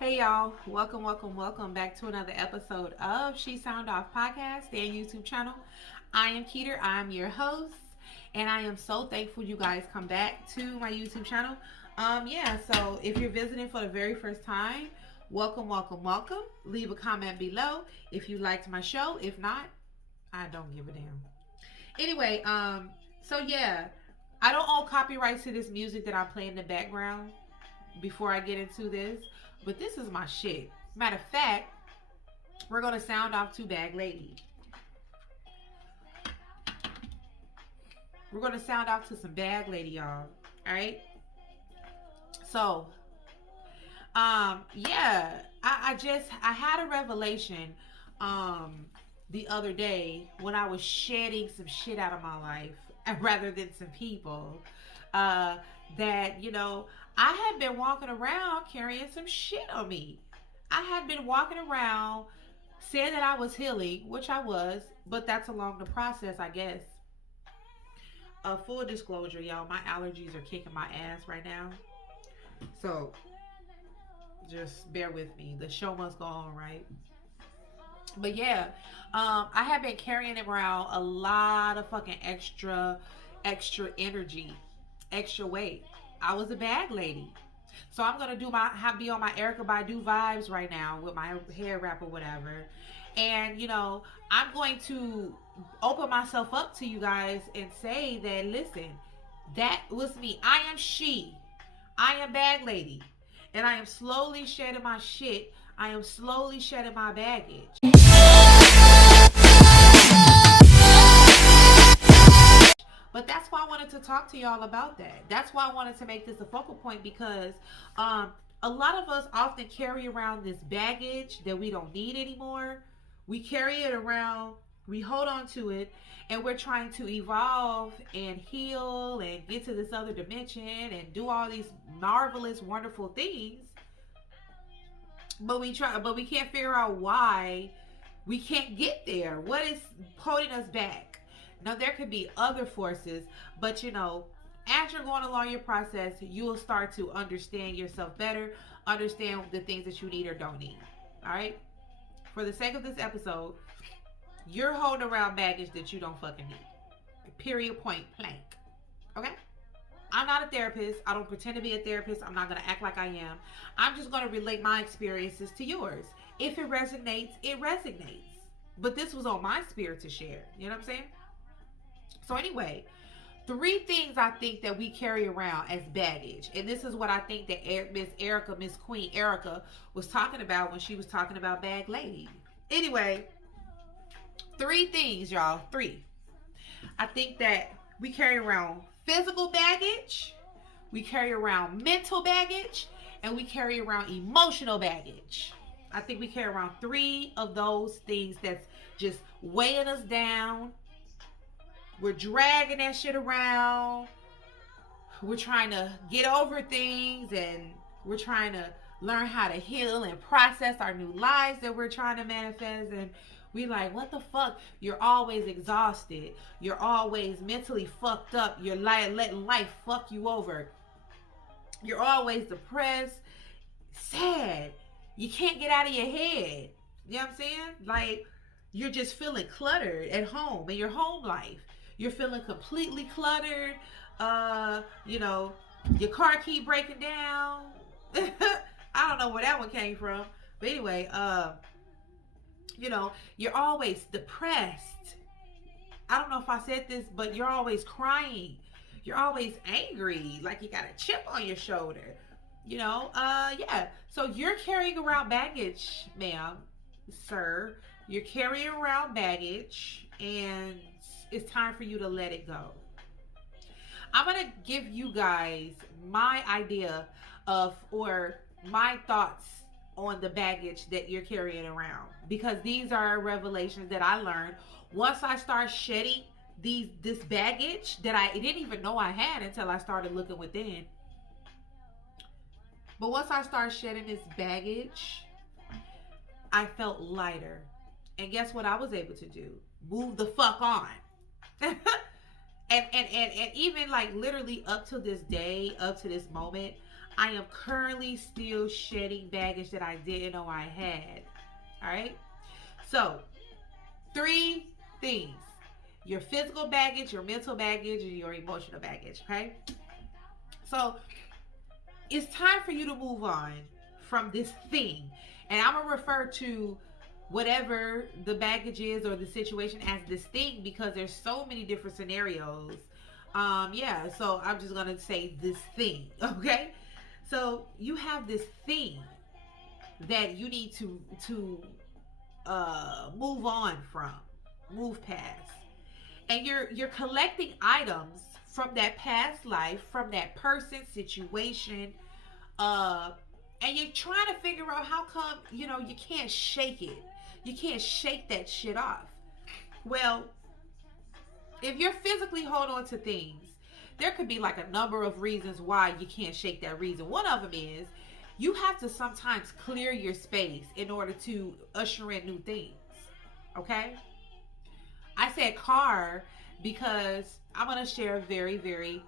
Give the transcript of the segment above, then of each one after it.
Hey y'all, welcome back to another episode of She Sound Off Podcast and YouTube channel. I am Keeter, I'm your host, and I am so thankful you guys come back to my YouTube channel. So if you're visiting for the very first time, welcome. Leave a comment below if you liked my show. If not, I don't give a damn. Anyway, I don't own copyrights to this music that I play in the background before I get into this. But this is my shit. Matter of fact, we're gonna sound off to Bag Lady. We're gonna sound off to some Bag Lady, y'all. Alright? So, I had a revelation the other day when I was shedding some shit out of my life rather than some people. That, I had been walking around carrying some shit on me. I had been walking around saying that I was healing, which I was, but that's along the process, I guess. Full disclosure, y'all, my allergies are kicking my ass right now. So, just bear with me. The show must go on, right? But yeah, I have been carrying around a lot of fucking extra energy, extra weight. I was a bag lady. So I'm gonna be on my Erica Badu vibes right now with my hair wrap or whatever. And I'm going to open myself up to you guys and say that listen, that was me. I am she. I am bag lady. And I am slowly shedding my shit. I am slowly shedding my baggage. But that's why I wanted to talk to y'all about that. That's why I wanted to make this a focal point because a lot of us often carry around this baggage that we don't need anymore. We carry it around, we hold on to it, and we're trying to evolve and heal and get to this other dimension and do all these marvelous, wonderful things. But we can't figure out why we can't get there. What is holding us back? Now, there could be other forces, but as you're going along your process, you will start to understand yourself better, understand the things that you need or don't need. All right? For the sake of this episode, you're holding around baggage that you don't fucking need. Period, point blank. Okay? I'm not a therapist. I don't pretend to be a therapist. I'm not going to act like I am. I'm just going to relate my experiences to yours. If it resonates, it resonates. But this was on my spirit to share. You know what I'm saying? So anyway, 3 things I think that we carry around as baggage. And this is what I think that Miss Queen Erica was talking about when she was talking about Bag Lady. Anyway, 3 things, y'all. 3. I think that we carry around physical baggage, we carry around mental baggage, and we carry around emotional baggage. I think we carry around 3 of those things that's just weighing us down. We're dragging that shit around. We're trying to get over things and we're trying to learn how to heal and process our new lives that we're trying to manifest. And we like, what the fuck? You're always exhausted. You're always mentally fucked up. You're letting life fuck you over. You're always depressed, sad. You can't get out of your head. You know what I'm saying? Like, you're just feeling cluttered at home in your home life. You're feeling completely cluttered. Your car keep breaking down. I don't know where that one came from. But anyway, you're always depressed. I don't know if I said this, but you're always crying. You're always angry, like you got a chip on your shoulder. So you're carrying around baggage, ma'am, sir. You're carrying around baggage, and it's time for you to let it go. I'm going to give you guys my idea or my thoughts on the baggage that you're carrying around. Because these are revelations that I learned once I start shedding this baggage that I didn't even know I had until I started looking within. But once I started shedding this baggage, I felt lighter. And guess what I was able to do? Move the fuck on. and even like literally up to this day, up to this moment, I am currently still shedding baggage that I didn't know I had. All right. So, three things: your physical baggage, your mental baggage, and your emotional baggage. Okay. So, it's time for you to move on from this thing. And I'm going to refer to whatever the baggage is or the situation as this thing because there's so many different scenarios. Yeah, so I'm just going to say this thing, okay? So you have this thing that you need to move on from, move past. And you're collecting items from that past life, from that person, situation, uh and you're trying to figure out how come, you can't shake it. You can't shake that shit off. Well, if you're physically holding on to things, there could be like a number of reasons why you can't shake that reason. One of them is you have to sometimes clear your space in order to usher in new things. Okay? I said car because I'm going to share a very, very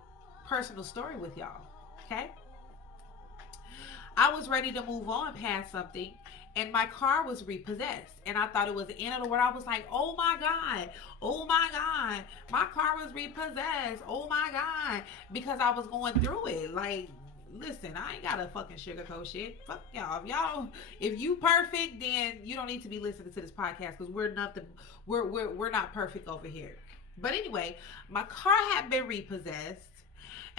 personal story with y'all. Okay? I was ready to move on past something, and my car was repossessed. And I thought it was the end of the world. I was like, oh my God, my car was repossessed. Oh my God. Because I was going through it. Like, listen, I ain't got to fucking sugarcoat shit. Fuck y'all. If you perfect, then you don't need to be listening to this podcast because we're not perfect over here. But anyway, my car had been repossessed,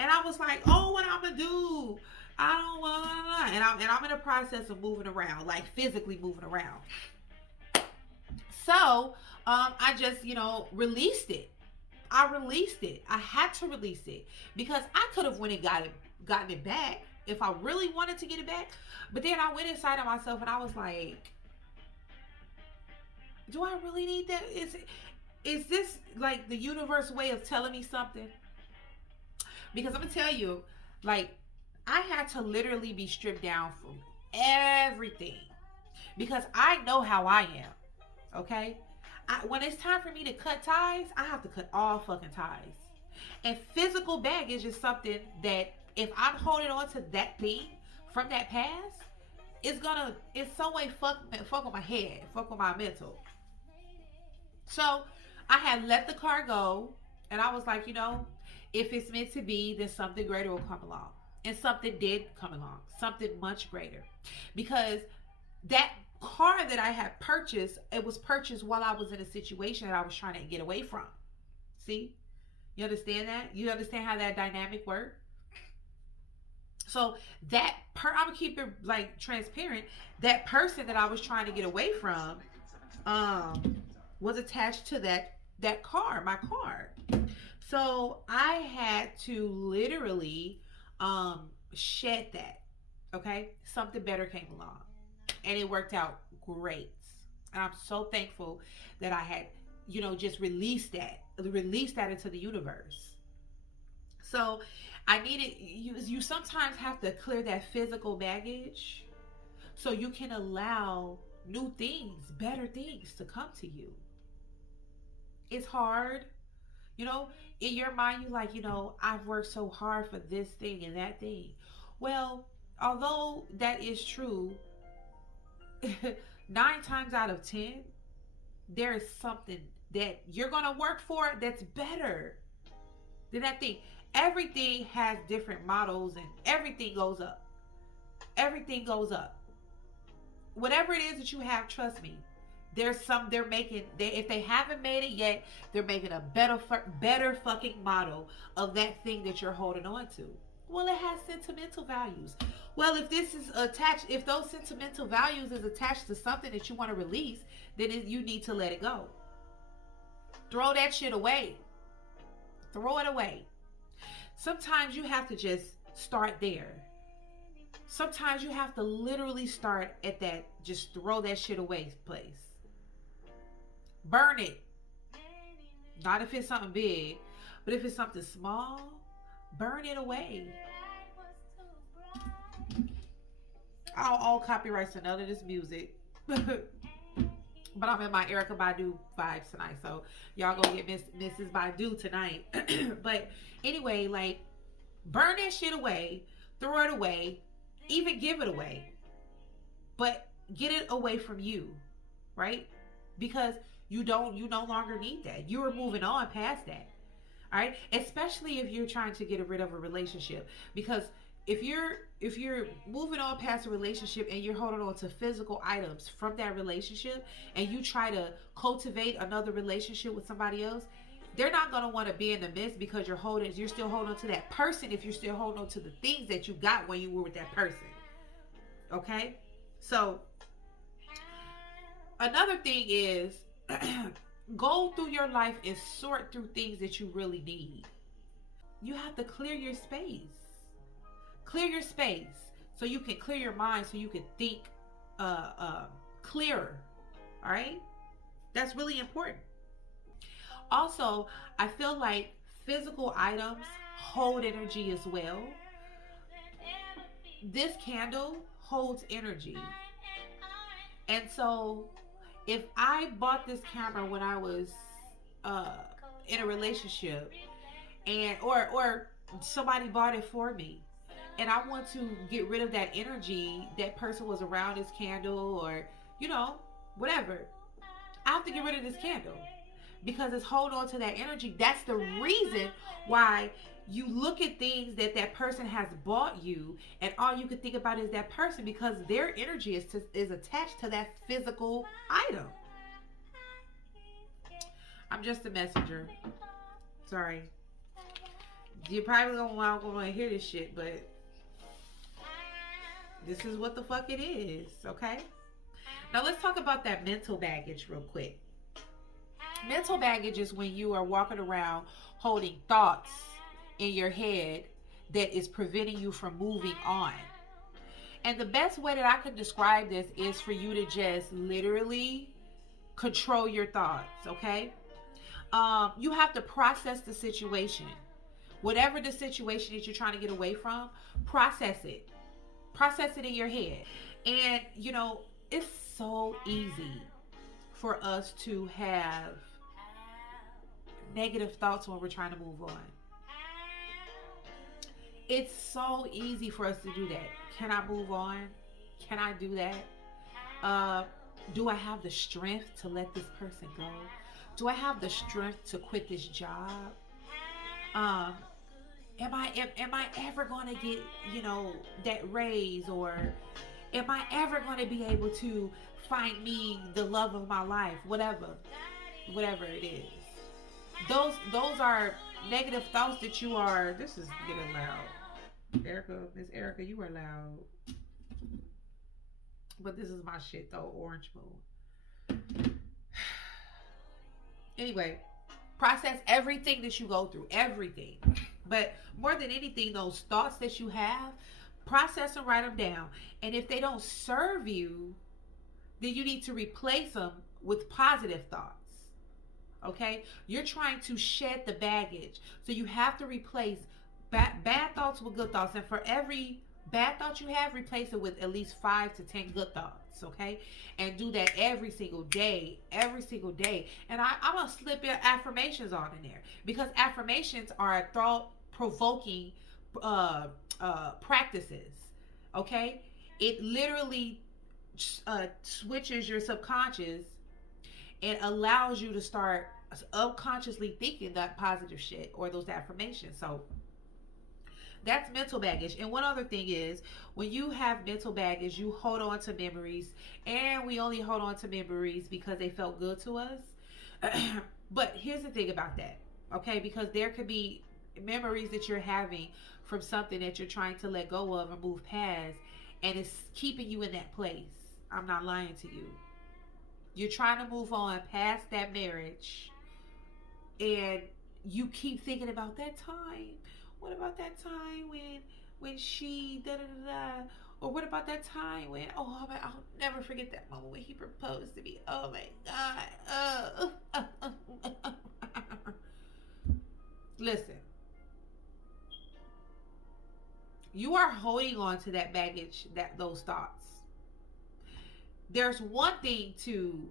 and I was like, oh, what I'm gonna do? I don't want, and I'm in the process of moving around, like physically moving around. So, I just, released it. I released it. I had to release it because I could have went and gotten it back if I really wanted to get it back. But then I went inside of myself and I was like, do I really need that? Is this like the universe way of telling me something? Because I'm gonna tell you, like, I had to literally be stripped down from everything because I know how I am. Okay? When it's time for me to cut ties, I have to cut all fucking ties. And physical baggage is something that if I'm holding on to that thing from that past, it's gonna in some way fuck with my head, fuck with my mental. So I had let the car go, and I was like, if it's meant to be, then something greater will come along. And something did come along, something much greater. Because that car that I had purchased, it was purchased while I was in a situation that I was trying to get away from. See? You understand that? You understand how that dynamic works? So I'm gonna keep it like transparent. That person that I was trying to get away from was attached to that car, my car. So I had to literally shed that. Okay? Something better came along. And it worked out great. And I'm so thankful that I had, just released that into the universe. So I needed, you sometimes have to clear that physical baggage so you can allow new things, better things to come to you. It's hard. In your mind, you're like, I've worked so hard for this thing and that thing. Well, although that is true, 9 times out of 10, there is something that you're going to work for that's better than that thing. Everything has different models and everything goes up. Everything goes up. Whatever it is that you have, trust me, there's some if they haven't made it yet, they're making a better fucking model of that thing that you're holding on to. Well, it has sentimental values. Well, if those sentimental values is attached to something that you want to release, then you need to let it go. Throw that shit away. Throw it away. Sometimes you have to just start there. Sometimes you have to literally start at that, just throw that shit away place. Burn it. Not if it's something big, but if it's something small, burn it away. All copyrights to none of this music. But I'm in my Erykah Badu vibes tonight, so y'all gonna get Mrs. Badu tonight. But anyway, like, burn that shit away throw it away, even give it away, but get it away from you, right? Because you no longer need that. You are moving on past that. All right, especially if you're trying to get rid of a relationship, because if you're moving on past a relationship and you're holding on to physical items from that relationship, and you try to cultivate another relationship with somebody else, they're not going to want to be in the midst, because you're still holding on to that person. If you're still holding on to the things that you got when you were with that person, okay? So another thing is, go through your life and sort through things that you really need. You have to clear your space. Clear your space so you can clear your mind, so you can think uh, uh, clearer. All right? That's really important. Also, I feel like physical items hold energy as well. This candle holds energy. And so, if I bought this camera when I was uh, in a relationship, and or somebody bought it for me, and I want to get rid of that energy that person was around this candle, or whatever, I have to get rid of this candle, because it's hold on to that energy. That's the reason why you look at things that that person has bought you, and all you can think about is that person, because their energy is attached to that physical item. I'm just a messenger. Sorry. You probably don't want to hear this shit, but this is what the fuck it is, okay? Now let's talk about that mental baggage real quick. Mental baggage is when you are walking around holding thoughts in your head that is preventing you from moving on. And the best way that I could describe this is for you to just literally control your thoughts, okay? You have to process the situation. Whatever the situation that you're trying to get away from, process it. Process it in your head. And, it's so easy for us to have negative thoughts when we're trying to move on. It's so easy for us to do that. Can I move on? Can I do that? Do I have the strength to let this person go? Do I have the strength to quit this job? Am I ever going to get, that raise, or am I ever going to be able to find me the love of my life? Whatever it is. Those are negative thoughts that you are. This is getting loud. Miss Erica, you are loud. But this is my shit though, Orange Moon. Anyway, process everything that you go through, everything. But more than anything, those thoughts that you have, process and write them down. And if they don't serve you, then you need to replace them with positive thoughts. Okay? You're trying to shed the baggage. So you have to replace bad thoughts with good thoughts. And for every bad thought you have, replace it with at least 5 to 10 good thoughts. Okay? And do that every single day. Every single day. And I'm going to slip your affirmations on in there. Because affirmations are thought-provoking practices. Okay? It literally switches your subconscious and allows you to start unconsciously thinking that positive shit or those affirmations. So that's mental baggage. And one other thing is, when you have mental baggage, you hold on to memories, and we only hold on to memories because they felt good to us. But here's the thing about that, okay? Because there could be memories that you're having from something that you're trying to let go of or move past, and it's keeping you in that place. I'm not lying to you. You're trying to move on past that marriage, and you keep thinking about that time. What about that time when she da da da da? Or what about that time when, oh, I'll never forget that moment when he proposed to me. Oh my God. Listen, you are holding on to that baggage, those thoughts. There's one thing to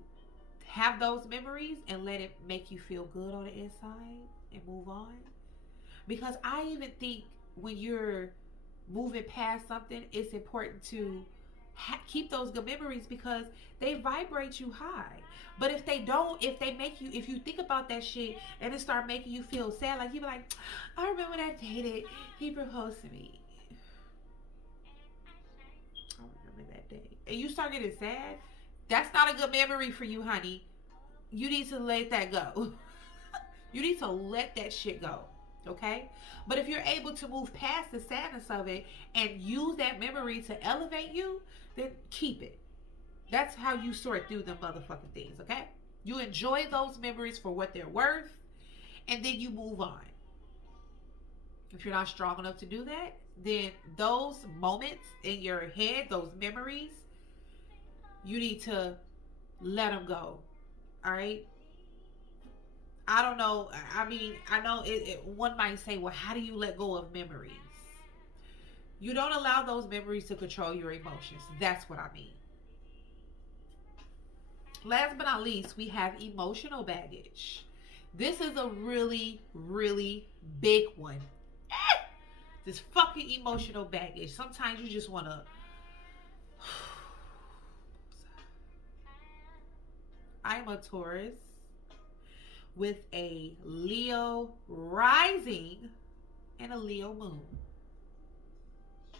have those memories and let it make you feel good on the inside and move on. Because I even think when you're moving past something, it's important to keep those good memories because they vibrate you high. But if they don't, if they make you, if you think about that shit and it start making you feel sad, like you be like, I remember that day that he proposed to me. I remember that day. And you start getting sad, that's not a good memory for you, honey. You need to let that go. You need to let that shit go. Okay? But if you're able to move past the sadness of it and use that memory to elevate you, then keep it. That's how you sort through them motherfucking things, okay? You enjoy those memories for what they're worth, and then you move on. If you're not strong enough to do that, then those moments in your head, those memories, you need to let them go. All right? I don't know. I mean, I know one might say, well, how do you let go of memories? You don't allow those memories to control your emotions. That's what I mean. Last but not least, we have emotional baggage. This is a really, really big one. This fucking emotional baggage. Sometimes you just want to... I'm a Taurus with a Leo rising and a Leo moon.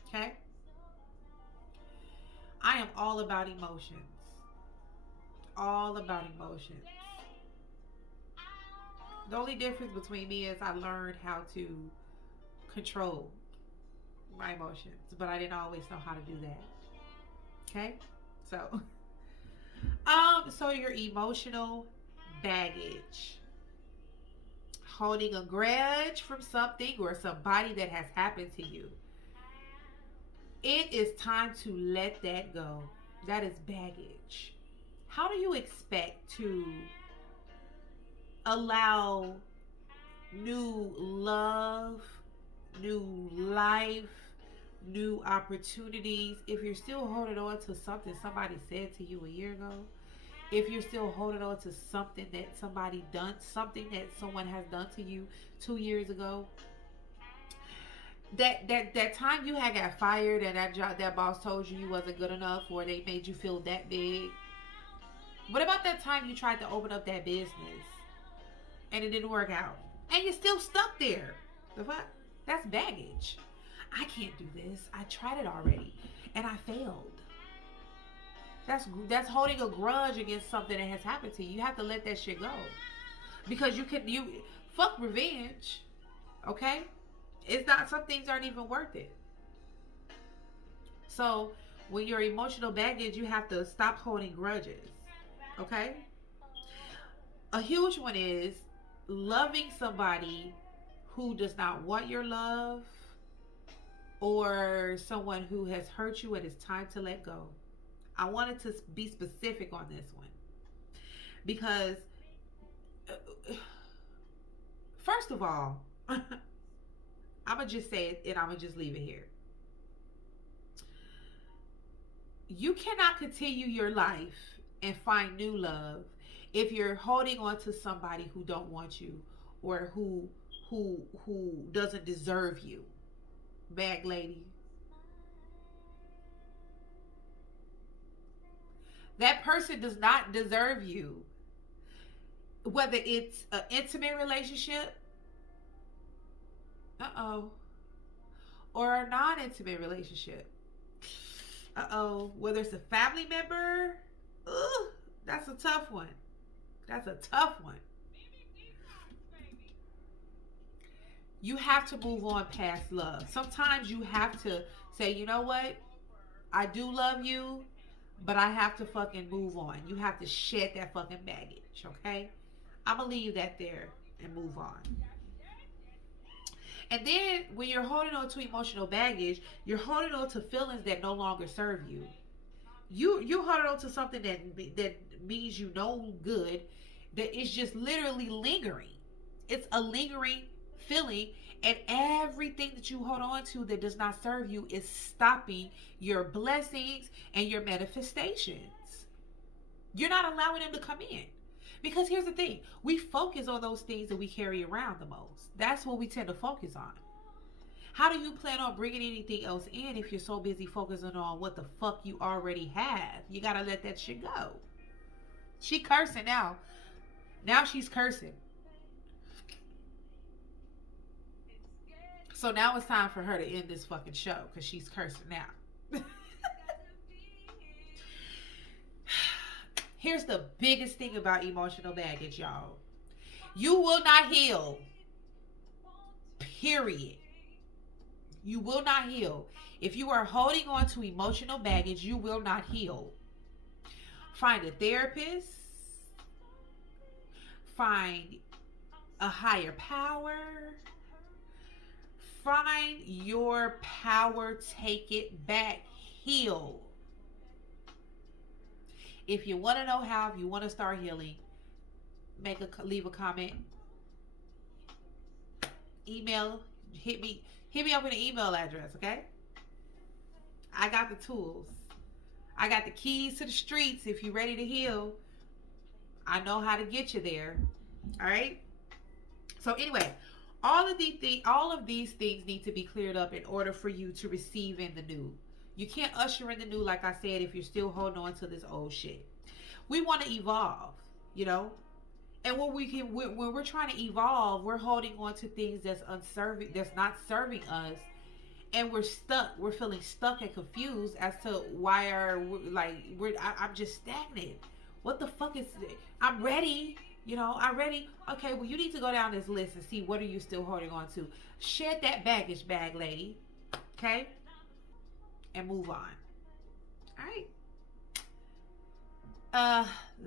Okay? I am all about emotions. All about emotions. The only difference between me is I learned how to control my emotions, but I didn't always know how to do that. Okay? So your emotional baggage. Holding a grudge from something or somebody that has happened to you. It is time to let that go. That is baggage. How do you expect to allow new love, new life, new opportunities if you're still holding on to something somebody said to you a year ago? If you're still holding on to something that somebody done, something that someone has done to you 2 years ago, that time you had got fired and that job, that boss told you wasn't good enough or they made you feel that big. What about that time you tried to open up that business and it didn't work out and you're still stuck there? The fuck? That's baggage. I can't do this. I tried it already and I failed. That's holding a grudge against something that has happened to you. You have to let that shit go. Because you fuck revenge. Okay? It's not, some things aren't even worth it. So when you're emotional baggage, you have to stop holding grudges. Okay? A huge one is loving somebody who does not want your love, or someone who has hurt you and it's time to let go. I wanted to be specific on this one because first of all, I'm going to just say it and I'm going to just leave it here. You cannot continue your life and find new love if you're holding on to somebody who don't want you or who doesn't deserve you. Bag lady. That person does not deserve you. Whether it's an intimate relationship, or a non-intimate relationship, whether it's a family member, that's a tough one. That's a tough one. You have to move on past love. Sometimes you have to say, you know what? I do love you, but I have to fucking move on. You have to shed that fucking baggage, okay? I'm going to leave that there and move on. And then when you're holding on to emotional baggage, you're holding on to feelings that no longer serve you. You holding on to something that means you no good, that is just literally lingering. It's a lingering feeling, and everything that you hold on to that does not serve you is stopping your blessings and your manifestations. You're not allowing them to come in. Because here's the thing, we focus on those things that we carry around the most. That's what we tend to focus on. How do you plan on bringing anything else in if you're so busy focusing on what the fuck you already have? You gotta let that shit go. She cursing now. Now she's cursing. So now it's time for her to end this fucking show because she's cursing now. Here's the biggest thing about emotional baggage, y'all. You will not heal. Period. You will not heal. If you are holding on to emotional baggage, you will not heal. Find a therapist. Find a higher power. Find your power. Take it back. Heal. If you want to know how, if you want to start healing, leave a comment. Email, hit me up with an email address, okay? I got the tools. I got the keys to the streets. If you're ready to heal, I know how to get you there. All right? So anyway, all of these things need to be cleared up in order for you to receive in the new. You can't usher in the new, like I said, if you're still holding on to this old shit. We want to evolve, you know? And when we're trying to evolve, we're holding on to things that's not serving us, and we're stuck. We're feeling stuck and confused as to why I'm just stagnant. What the fuck is it? I'm ready. You know, I'm ready. Okay, well, you need to go down this list and see what are you still holding on to. Shed that baggage bag, lady. Okay? And move on. All right.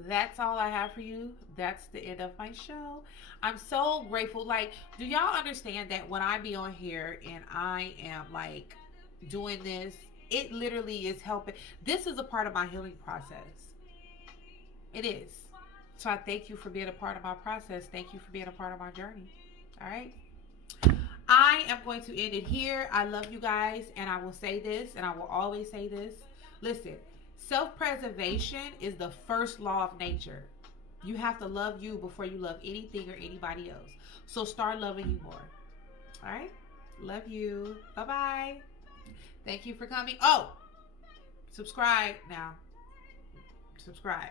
That's all I have for you. That's the end of my show. I'm so grateful. Like, do y'all understand that when I be on here and I am like doing this, it literally is helping. This is a part of my healing process. It is. So I thank you for being a part of my process. Thank you for being a part of my journey. All right. I am going to end it here. I love you guys, and I will say this, and I will always say this. Listen, self-preservation is the first law of nature. You have to love you before you love anything or anybody else. So start loving you more. All right? Love you. Bye-bye. Thank you for coming. Oh, subscribe now. Subscribe.